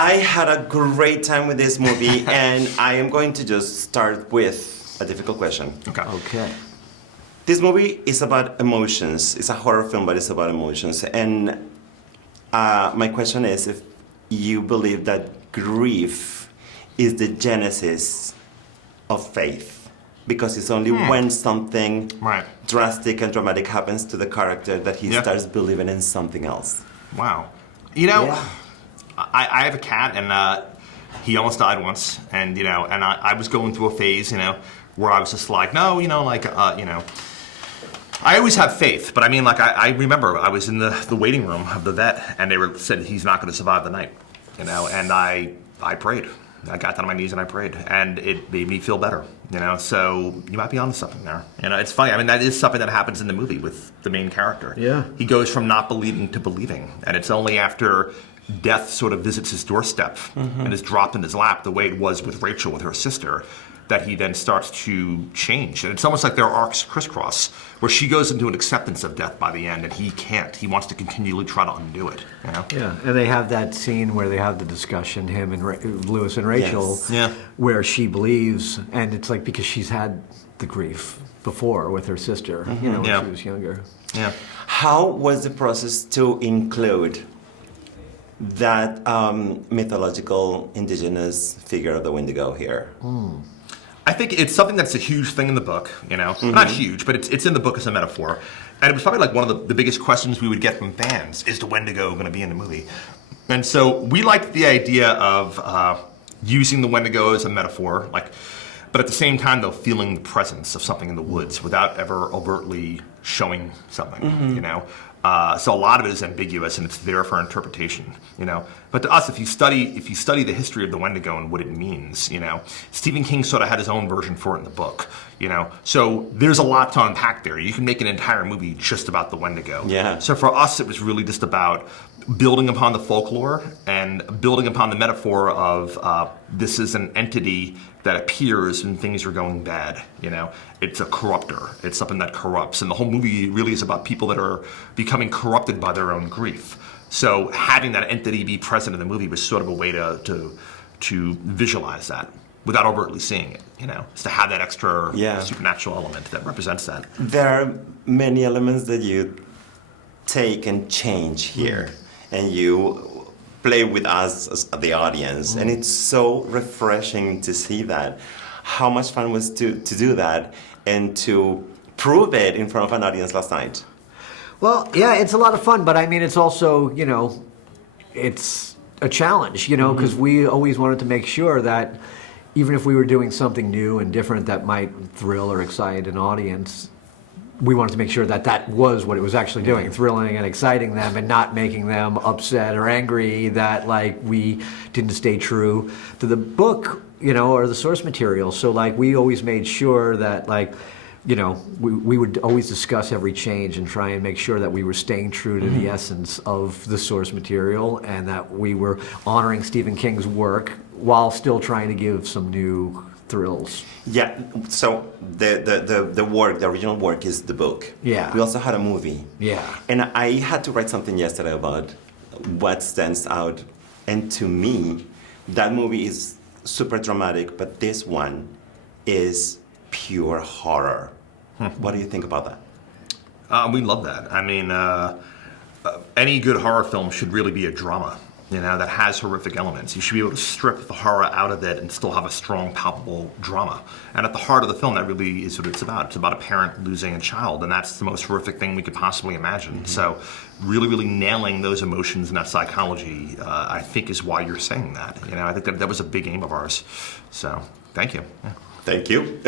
I had a great time with this movie, and I am going to just start with a difficult question. Okay. This movie is about emotions. It's a horror film, but it's about emotions. And my question is if you believe that grief is the genesis of faith. Because it's only when something drastic and dramatic happens to the character that he starts believing in something else. Wow. You know, I have a cat, and he almost died once. And, you know, and I was going through a phase, you know, where I was just like, no, you know, like, you know, I always have faith. But I mean, like, I remember I was in the waiting room of the vet, and they said he's not going to survive the night, you know, and I prayed. I got down on my knees and I prayed, and it made me feel better, you know, so you might be onto something there. You know, it's funny, I mean, that is something that happens in the movie with the main character. Yeah. He goes from not believing to believing, and it's only after death sort of visits his doorstep and is dropped in his lap, the way it was with Rachel, with her sister, that he then starts to change. And it's almost like their arcs crisscross, where she goes into an acceptance of death by the end, and he can't. He wants to continually try to undo it, you know? Yeah, and they have that scene where they have the discussion, him and Lewis and Rachel, where she believes, and it's like because she's had the grief before with her sister, you know, when she was younger. Yeah. How was the process to include that mythological indigenous figure of the Wendigo here? I think it's something that's a huge thing in the book, you know? Not huge, but it's in the book as a metaphor. And it was probably like one of the biggest questions we would get from fans, is the Wendigo going to be in the movie? And so we liked the idea of using the Wendigo as a metaphor, like, but at the same time, though, feeling the presence of something in the woods without ever overtly showing something, you know? So a lot of it is ambiguous, and it's there for interpretation, you know. But to us, if you study the history of the Wendigo and what it means, you know, Stephen King sort of had his own version for it in the book, you know. So there's a lot to unpack there. You can make an entire movie just about the Wendigo. Yeah. So for us, it was really just about building upon the folklore and building upon the metaphor of this is an entity that appears when things are going bad, you know. It's a corrupter. It's something that corrupts. And the whole movie really is about people that are becoming corrupted by their own grief. So having that entity be present in the movie was sort of a way to visualize that without overtly seeing it, you know. It's to have that extra supernatural element that represents that. There are many elements that you take and change here, and you play with us as the audience, and it's so refreshing to see that. How much fun was to do that and to prove it in front of an audience last night? Well, yeah, it's a lot of fun, but I mean, it's also, you know, it's a challenge, you know, because we always wanted to make sure that even if we were doing something new and different that might thrill or excite an audience, we wanted to make sure that that was what it was actually doing, thrilling and exciting them and not making them upset or angry that, like, we didn't stay true to the book, you know, or the source material. So, like, we always made sure that, like, you know, we would always discuss every change and try and make sure that we were staying true to the essence of the source material and that we were honoring Stephen King's work while still trying to give some new thrills. Yeah, so the work, the original work is the book. Yeah. We also had a movie. Yeah. And I had to write something yesterday about what stands out. And to me, that movie is super dramatic, but this one is pure horror. What do you think about that? We love that. I mean, any good horror film should really be a drama, you know, that has horrific elements. You should be able to strip the horror out of it and still have a strong, palpable drama. And at the heart of the film, that really is what it's about. It's about a parent losing a child, and that's the most horrific thing we could possibly imagine. So really, really nailing those emotions and that psychology, I think, is why you're saying that. You know, I think that was a big aim of ours. So, thank you. Yeah. Thank you.